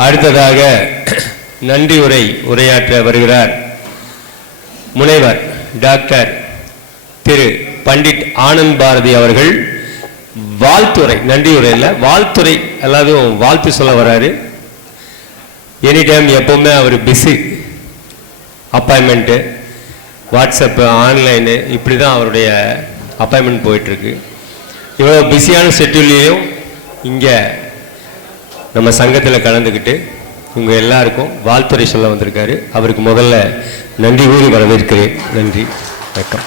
அடுத்ததாக நன்றி உரை உரையாற்ற வருகிறார் முனைவர் டாக்டர் திரு பண்டிட் ஆனந்த் பாரதி அவர்கள். வாழ்த்துறை நன்றி உரையில் வாழ்த்துறை எல்லாத்தையும் வாழ்த்து சொல்ல வராரு. எனி டைம் எப்போவுமே அவர் பிஸி அப்பாயின்மெண்ட்டு வாட்ஸ்அப்பு ஆன்லைனு இப்படி தான் அவருடைய அப்பாயின்மெண்ட் போயிட்டுருக்கு இவ்வளோ பிஸியான ஷெட்யூல்லையும் இங்கே நம்ம சங்கத்தில் கலந்துக்கிட்டு உங்கள் எல்லாருக்கும் வாழ்த்துறை சொல்ல வந்திருக்காரு. அவருக்கு முதல்ல நன்றி கூறி வரவேற்கிறேன். நன்றி. வணக்கம்.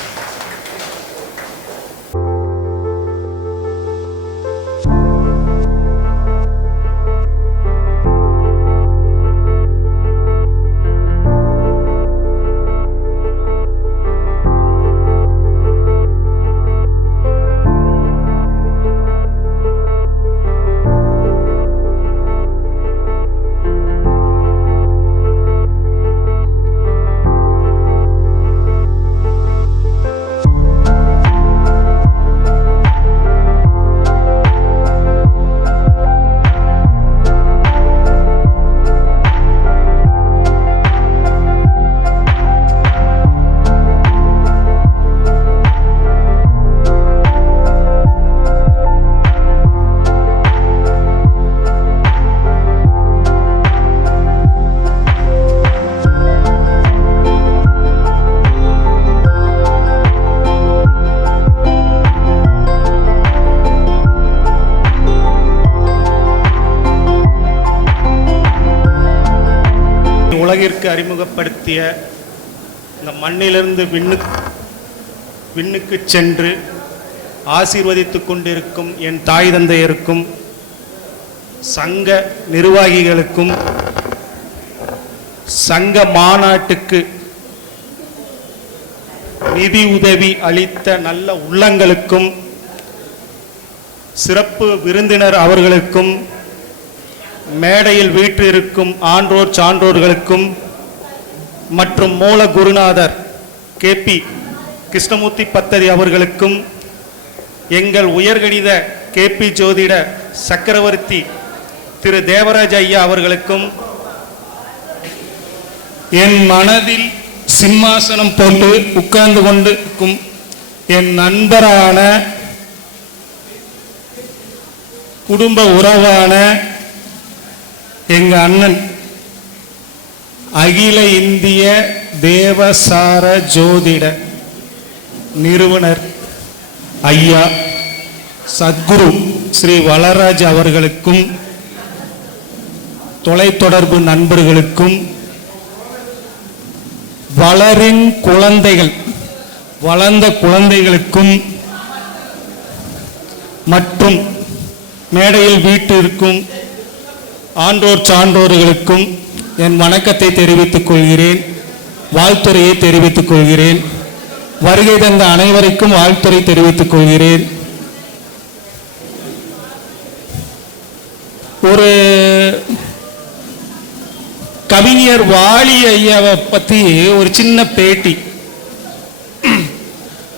அறிமுகப்படுத்திய இந்த மண்ணிலிருந்து விண்ணு விண்ணுக்கு சென்று ஆசீர்வதித்து கொண்டிருக்கும் என் தாய் தந்தையருக்கும் சங்க நிர்வாகிகளுக்கும் சங்க மாநாட்டுக்கு நிதி உதவி அளித்த நல்ல உள்ளங்களுக்கும் சிறப்பு விருந்தினர் அவர்களுக்கும் மேடையில் வீற்றிருக்கும் ஆன்றோர் சான்றோர்களுக்கும் மற்றும் மூல குருநாதர் கே பி கிருஷ்ணமூர்த்தி பத்ததி அவர்களுக்கும் எங்கள் உயர்கணித கே பி ஜோதிட சக்கரவர்த்தி திரு தேவராஜ் ஐயா அவர்களுக்கும் என் மனதில் சிம்மாசனம் போட்டு உட்கார்ந்து கொண்டிருக்கும் என் நண்பரான குடும்ப உறவான எங்கள் அண்ணன் அகில இந்திய தேவசார ஜோதிட நிறுவனர் ஐயா சத்குரு ஸ்ரீ வளராஜ் அவர்களுக்கும் தொலைத்தொடர்பு நண்பர்களுக்கும் வளரின் குழந்தைகள் வளர்ந்த குழந்தைகளுக்கும் மற்றும் மேடையில் வீட்டிற்கும் ஆண்டோர் சான்றோர்களுக்கும் என் வணக்கத்தை தெரிவித்துக் கொள்கிறேன். வாழ்த்துறையை தெரிவித்துக் கொள்கிறேன். வருகை தந்த அனைவருக்கும் வாழ்த்துறை தெரிவித்துக் கொள்கிறேன். ஒரு கவிஞர் வாலி ஐயாவை பத்தி ஒரு சின்ன பேட்டி.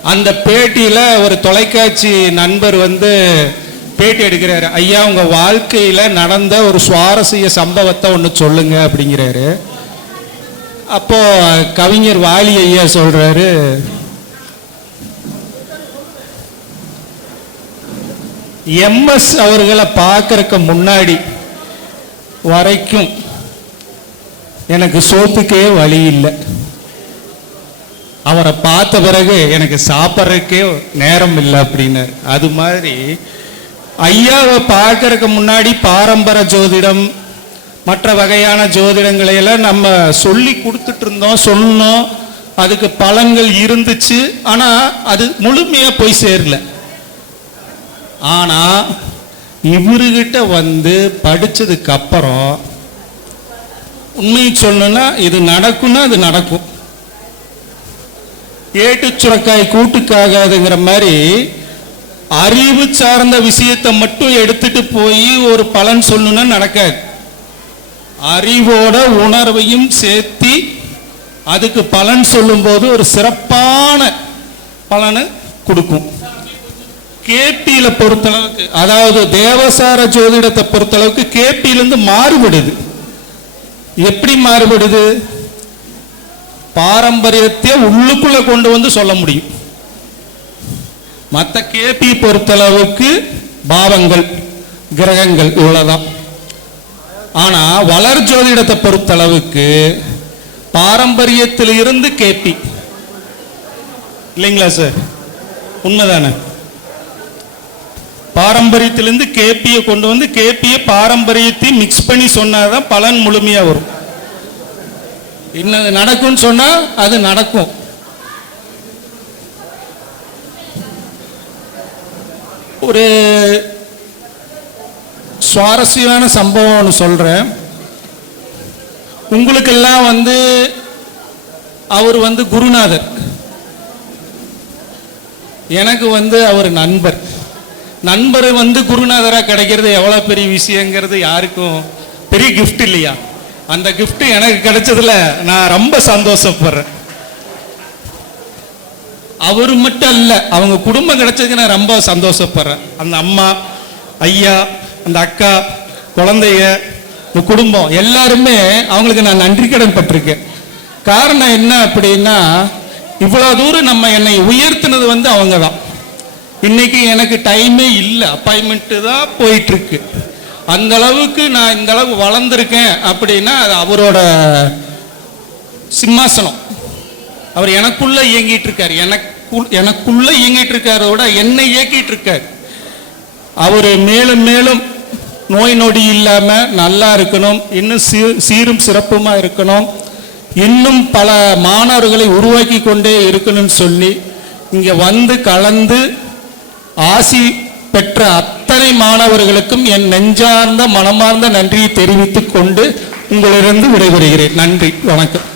அந்த பேட்டியில ஒரு தொலைக்காட்சி நண்பர் வந்து பேட்டி எடுக்கிறாரு. ஐயா உங்க வாழ்க்கையில நடந்த ஒரு சுவாரஸ்ய சம்பவத்தை ஒன்று சொல்லுங்க அப்படிங்கிறாரு. அப்போ கவிஞர் வாலி ஐயா சொல்றாரு எம்எஸ் அவர்களை பார்க்கறதுக்கு முன்னாடி வரைக்கும் எனக்கு சோத்துக்கே வழி இல்லை. அவரை பார்த்த பிறகு எனக்கு சாப்பிட்றதுக்கே நேரம் இல்லை அப்படின்னு அது மாதிரி ஐயாவை பார்க்கறதுக்கு முன்னாடி பாரம்பரிய ஜோதிடம் மற்ற வகையான ஜோதிடங்களை எல்லாம் நம்ம சொல்லி கொடுத்துட்டு இருந்தோம் சொன்னோம். அதுக்கு பலன்கள் இருந்துச்சு. ஆனா அது முழுமையா போய் சேரல. ஆனா இவருகிட்ட வந்து படிச்சதுக்கு அப்புறம் உண்மையை சொல்லணும்னா இது நடக்கும்னா அது நடக்கும். ஏட்டு சுரக்காய் கூட்டுக்காகாதுங்கிற மாதிரி அறிவு சார்ந்த விஷயத்தை மட்டும் எடுத்துட்டு போய் ஒரு பலன் சொல்லணும்னா நடக்காது. அறிவோட உணர்வையும் சேர்த்தி அதுக்கு பலன் சொல்லும்போது ஒரு சிறப்பான பலனை கொடுக்கும். கேபியில பொறுத்தளவுக்கு அதாவது தேவசார ஜோதிடத்தை பொறுத்தளவுக்கு கேபியிலிருந்து மாறுபடுது. எப்படி மாறுபடுது? பாரம்பரியத்தை உள்ளுக்குள்ள கொண்டு வந்து சொல்ல முடியும். மற்ற கேபி பொறுத்தளவுக்கு பாவங்கள் கிரகங்கள் இவ்வளவுதான். ஆனா வளர் ஜோதிடத்தை பொறுத்தளவுக்கு பாரம்பரியத்தில் இருந்து கேபி இல்லைங்களா சார் உண்மைதானே? பாரம்பரியத்திலிருந்து கேபியை கொண்டு வந்து கேபியை பாரம்பரியத்தையும் மிக்ஸ் பண்ணி சொன்னாதான் பலன் முழுமையா வரும். என்ன நடக்கும்னு சொன்னா அது நடக்கும். ஒரு சுவாரஸ்யமான சம்பவம் ஒன்று சொல்கிறேன் உங்களுக்கெல்லாம் வந்து அவர் வந்து குருநாதர். எனக்கு வந்து அவர் நண்பர். நண்பர் வந்து குருநாதராக கிடைக்கிறது எவ்வளோ பெரிய விஷயங்கிறது யாருக்கும் பெரிய கிஃப்ட் இல்லையா? அந்த கிஃப்ட் எனக்கு கிடைச்சதுல நான் ரொம்ப சந்தோஷப்படுறேன். அவர் மட்டும் அல்ல அவங்க குடும்பம் கிடைச்சதுக்கு நான் ரொம்ப சந்தோஷப்படுறேன். அந்த அம்மா ஐயா அந்த அக்கா குழந்தைய இந்த குடும்பம் எல்லாருமே அவங்களுக்கு நான் நன்றி கடன் பட்டிருக்கேன். காரணம் என்ன அப்படின்னா இவ்வளோ தூரம் நம்ம என்னை உயர்த்தினது வந்து அவங்க தான் இன்னைக்கு எனக்கு டைமே இல்லை அப்பாயின்மெண்ட்டு தான் போயிட்டுருக்கு. அந்தளவுக்கு அந்த அளவுக்கு நான் இந்த அளவு வளர்ந்துருக்கேன் அப்படின்னா அது அவரோட சிம்மாசனம். அவர் எனக்குள்ள இயங்கிட்டு இருக்கார் எனக்கு எனக்குள்ள இயங்கிட்டு இருக்காரோட என்னை இயக்கிட்டு இருக்கார் அவர் மேலும் மேலும் நோய் நொடி இல்லாம நல்லா இருக்கணும். இன்னும் சீ- சீரும் சிறப்புமா இருக்கணும். இன்னும் பல மாணவர்களை உருவாக்கி கொண்டே இருக்கணும்னு சொல்லி இங்க வந்து கலந்து ஆசி பெற்ற அத்தனை மாணவர்களுக்கும் என் நெஞ்சார்ந்த மனமார்ந்த நன்றியை தெரிவித்துக் கொண்டு உங்களிடம் விடைபெறுகிறேன். நன்றி வணக்கம்.